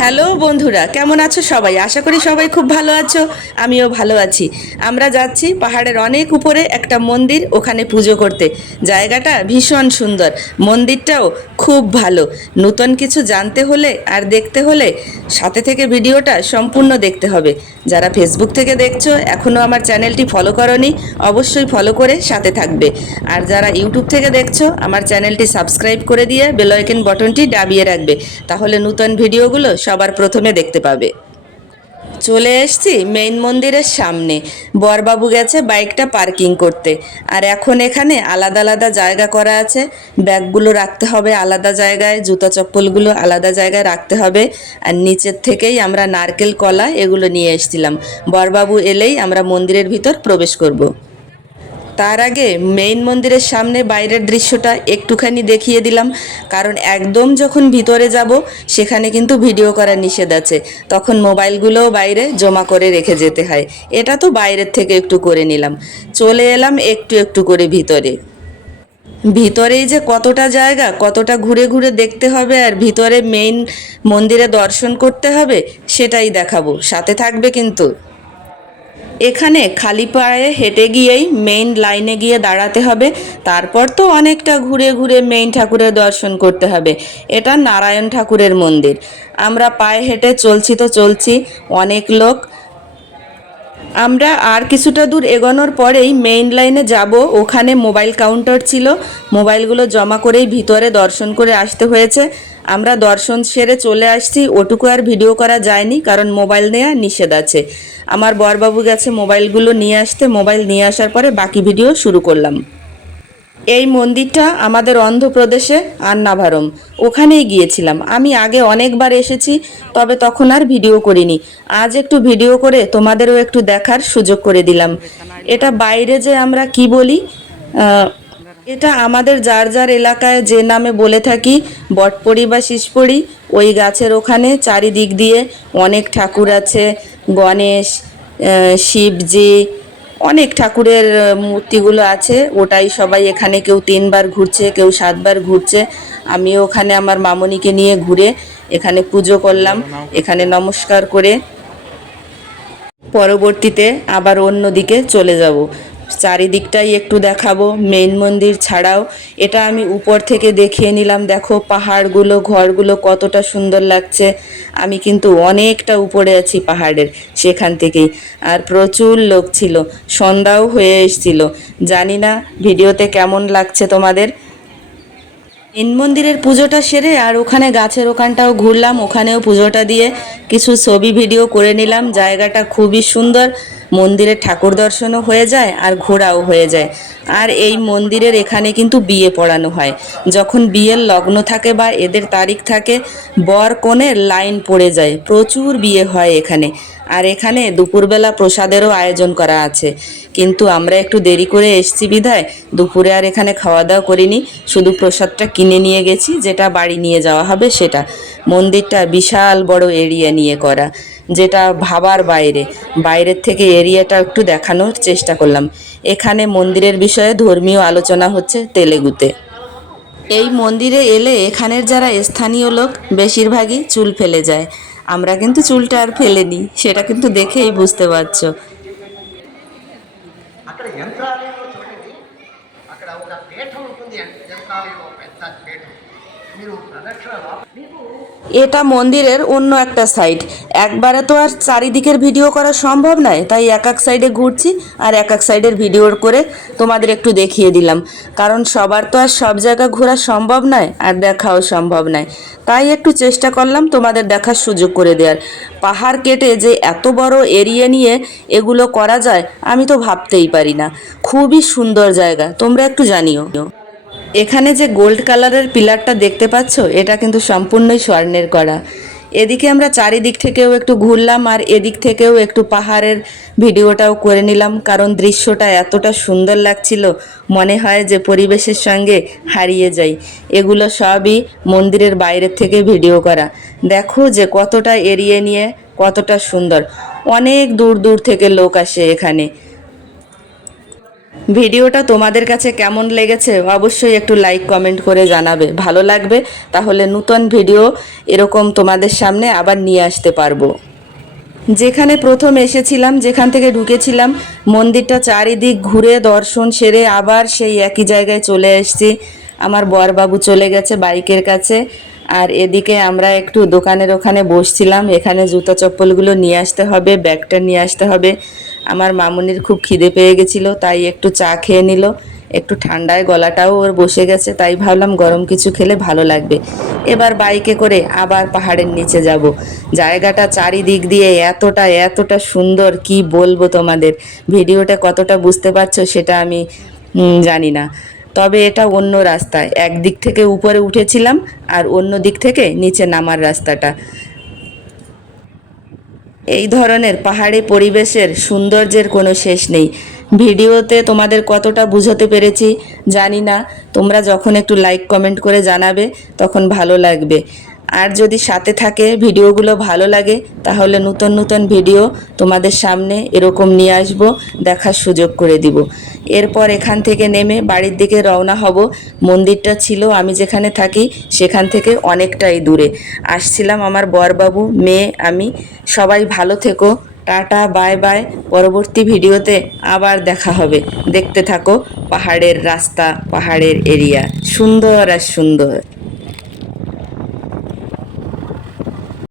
Hello বন্ধুরা, কেমন আছো সবাই? আশা করি সবাই খুব ভালো আছো, আমিও ভালো আছি। আমরা যাচ্ছি পাহাড়ের অনেক উপরে একটা মন্দির, ওখানে পুজো করতে। জায়গাটা ভীষণ সুন্দর, মন্দিরটাও খুব ভালো। নতুন কিছু জানতে হলে আর দেখতে হলে সাথে থেকে ভিডিওটা সম্পূর্ণ দেখতে হবে। যারা ফেসবুক থেকে দেখছ এখনও আমার চ্যানেলটি ফলো করনি, অবশ্যই ফলো করে সাথে থাকবে। আর যারা ইউটিউব থেকে দেখছ, আমার চ্যানেলটি সাবস্ক্রাইব করে দিয়ে বেলাইকেন বটনটি ডাবিয়ে রাখবে। তাহলে নতুন ভিডিওগুলো সবার প্রথমে দেখতে পাবে। চলে এসছি মেইন মন্দিরের সামনে। বরবাবু গেছে বাইকটা পার্কিং করতে। আর এখন এখানে আলাদা আলাদা জায়গা করা আছে। ব্যাগগুলো রাখতে হবে আলাদা জায়গায়, জুতা চপ্পলগুলো আলাদা জায়গায় রাখতে হবে। আর নিচের থেকেই আমরা নারকেল কলা এগুলো নিয়ে এসেছিলাম। বরবাবু এলেই আমরা মন্দিরের ভিতর প্রবেশ করব। তার আগে মেইন মন্দিরের সামনে বাইরের দৃশ্যটা একটুখানি দেখিয়ে দিলাম। কারণ একদম যখন ভিতরে যাব, সেখানে কিন্তু ভিডিও করা নিষেধ আছে। তখন মোবাইলগুলোও বাইরে জমা করে রেখে যেতে হয়। এটা তো বাইরের থেকে একটু করে নিলাম। চলে এলাম একটু একটু করে ভিতরে। ভিতরেই যে কতটা জায়গা, কতটা ঘুরে ঘুরে দেখতে হবে আর ভিতরে মেইন মন্দিরে দর্শন করতে হবে, সেটাই দেখাবো। সাথে থাকবে কিন্তু। এখানে খালি পায়ে হেঁটে গিয়েই মেইন লাইনে গিয়ে দাঁড়াতে হবে। তারপর তো অনেকটা ঘুরে ঘুরে মেইন ঠাকুরের দর্শন করতে হবে। এটা নারায়ণ ঠাকুরের মন্দির। আমরা পায়ে হেঁটে চলছি তো চলছি, অনেক লোক। আমরা আর কিছুটা দূর এগোনোর পরেই মেইন লাইনে যাব। ওখানে মোবাইল কাউন্টার ছিল। মোবাইলগুলো জমা করেই ভিতরে দর্শন করে আসতে হয়েছে। আমরা দর্শন সেরে চলে আসছি, ওটুকু আর ভিডিও করা যায়নি কারণ মোবাইল নেওয়া নিষেধ আছে। আমার বরবাবু গেছে মোবাইলগুলো নিয়ে আসতে, মোবাইল নিয়ে আসার পরে বাকি ভিডিও শুরু করলাম। এই মন্দিরটা আমাদের অন্ধ্রপ্রদেশে আন্নাভারম। ওখানেই গিয়েছিলাম। আমি আগে অনেকবার এসেছি, তবে তখন আর ভিডিও করিনি। আজ একটু ভিডিও করে তোমাদেরও একটু দেখার সুযোগ করে দিলাম। এটা বাইরে যে আমরা কি বলি এটা আমাদের যার যার এলাকায় যে নামে বলে থাকি বটপড়ি বা শিসপড়ি ওই গাছের ওখানে চারিদিক দিয়ে অনেক ঠাকুর আছে, গণেশ শিবজি, অনেক ঠাকুরের মূর্তিগুলো আছে, ওটাই সবাই এখানে কেউ তিনবার ঘুরছে, কেউ সাতবার ঘুরছে। আমিও ওখানে আমার মামনিকে নিয়ে ঘুরে এখানে পুজো করলাম, এখানে নমস্কার করে পরবর্তীতে আবার অন্য দিকে চলে যাব। চারিদিকটাই একটু দেখাবো, মেন মন্দির ছাড়াও। এটা আমি উপর থেকে দেখিয়ে নিলাম। দেখো পাহাড়গুলো, ঘরগুলো কতটা সুন্দর লাগছে। আমি কিন্তু অনেকটা উপরে আছি পাহাড়ের সেখান থেকেই। আর প্রচুর লোক ছিল, সন্ধ্যাও হয়ে এসছিল। জানি না ভিডিওতে কেমন লাগছে তোমাদের। ইন মন্দিরের পুজোটা সেরে আর ওখানে গাছের ওখানটাও ঘুরলাম। ওখানেও পুজোটা দিয়ে কিছু ছবি, ভিডিও করে নিলাম। জায়গাটা খুবই সুন্দর। মন্দিরের ঠাকুর দর্শনও হয়ে যায় আর ঘোরাও হয়ে যায়। আর এই মন্দিরের এখানে কিন্তু বিয়ে পড়ানো হয়। যখন বিয়ের লগ্ন থাকে বা এদের তারিখ থাকে, বর কনের লাইন পড়ে যায়। প্রচুর বিয়ে হয় এখানে। আর এখানে দুপুরবেলা প্রসাদেরও আয়োজন করা আছে। কিন্তু আমরা একটু দেরি করে এসছি বিধায়, দুপুরে আর এখানে খাওয়া দাওয়া করিনি। শুধু প্রসাদটা কিনে নিয়ে গেছি, যেটা বাড়ি নিয়ে যাওয়া হবে সেটা। মন্দিরটা বিশাল বড় এরিয়া নিয়ে করা, যেটা ভাবার বাইরে। বাইরের থেকে এরিয়াটা একটু দেখানোর চেষ্টা করলাম। এখানে মন্দিরের বিষয়ে ধর্মীয় আলোচনা হচ্ছে তেলেগুতে। এই মন্দিরে এলে এখানের যারা স্থানীয় লোক, বেশিরভাগই চুল ফেলে যায়। আমরা কিন্তু চুলটা আর ফেলেনি সেটা কিন্তু দেখেই বুঝতে পারছো అక్కడ యంత్రాలయంలో చూడండి అక్కడ ఒక పీఠం ఉంటుంది యంత్రాలయంలో పెద్ద పీఠం మీరు ప్రదక్షిణ లోప- మీకు এটা মন্দিরের অন্য একটা সাইড একবারে তো আর চারিদিকের ভিডিও করা সম্ভব নয়, তাই এক এক সাইডে ঘুরছি আর এক এক সাইডের ভিডিও করে তোমাদের একটু দেখিয়ে দিলাম। কারণ সবার তো আর সব জায়গা ঘোরা সম্ভব নয় আর দেখাও সম্ভব নয়। তাই একটু চেষ্টা করলাম তোমাদের দেখার সুযোগ করে দেওয়ার। পাহাড় কেটে যে এত বড় এরিয়া নিয়ে এগুলো করা যায়, আমি তো ভাবতেই পারি না। খুবই সুন্দর জায়গা, তোমরা একটু জানিও। এখানে যে গোল্ড কালারের পিলারটা দেখতে পাচ্ছ, এটা কিন্তু সম্পূর্ণই স্বর্ণের করা। এদিকে আমরা চারিদিক থেকেও একটু ঘুরলাম, আর এদিক থেকেও একটু পাহাড়ের ভিডিওটাও করে নিলাম, কারণ দৃশ্যটা এতটা সুন্দর লাগছিল, মনে হয় যে পরিবেশের সঙ্গে হারিয়ে যাই। এগুলো সবই মন্দিরের বাইরের থেকে ভিডিও করা। দেখো যে কতটা এরিয়া নিয়ে, কতটা সুন্দর। অনেক দূর দূর থেকে লোক আসে এখানে। ভিডিওটা তোমাদের কাছে কেমন লেগেছে অবশ্যই একটু লাইক কমেন্ট করে জানাবে। ভালো লাগবে? তাহলে নতুন ভিডিও এরকম তোমাদের সামনে আবার নিয়ে আসতে পারব। যেখানে প্রথম এসেছিলাম, যেখান থেকে ঢুকেছিলাম, মন্দিরটা চারিদিক ঘুরে, দর্শন সেরে আবার সেই একই জায়গায় চলে এসেছি। আমার বরবাবু চলে গেছে বাইকের কাছে। আর এদিকে আমরা একটু দোকানের ওখানে বসছিলাম। এখানে জুতো চপ্পলগুলো নিয়ে আসতে হবে, ব্যাগটা নিয়ে আসতে হবে। আমার মামুনির খুব খিদে পেয়ে গেছিল, তাই একটু চা খেয়ে নিল। একটু ঠান্ডায় গলাটাও ওর বসে গেছে, তাই ভাবলাম গরম কিছু খেলে ভালো লাগবে। এবার বাইকে করে আবার পাহাড়ের নিচে যাব। জায়গাটা চারিদিক দিয়ে এতটা এতটা সুন্দর, কি বলব তোমাদের? ভিডিওটা কতটা বুঝতে পারছ সেটা আমি জানি না। তবে এটা অন্য রাস্তায়। একদিক থেকে উপরে উঠেছিলাম আর অন্য দিক থেকে নিচে নামার রাস্তাটা। এই ধরনের পাহাড়ি পরিবেশের সৌন্দর্যের কোনো শেষ নেই। ভিডিওতে তোমাদের কতটা বুঝাতে পেরেছি জানি না। তোমরা যখন একটু লাইক কমেন্ট করে জানাবে, তখন ভালো লাগবে। আর যদি সাথে থাকে ভিডিওগুলো ভালো লাগে, তাহলে নতুন নতুন ভিডিও তোমাদের সামনে এরকম নিয়ে আসব, দেখার সুযোগ করে দিব। এরপর এখান থেকে নেমে বাড়ির দিকে রওনা হব। মন্দিরটা ছিল, আমি যেখানে থাকি সেখান থেকে অনেকটাই দূরে। আসছিলাম আমার বরবাবু, মেয়ে, আমি। সবাই ভালো থেকো। Tata, bye bye. পরবর্তী ভিডিওতে আবার দেখা হবে। দেখতে থাকো পাহাড়ের রাস্তা, পাহাড়ের এরিয়া। সুন্দর আর সুন্দর।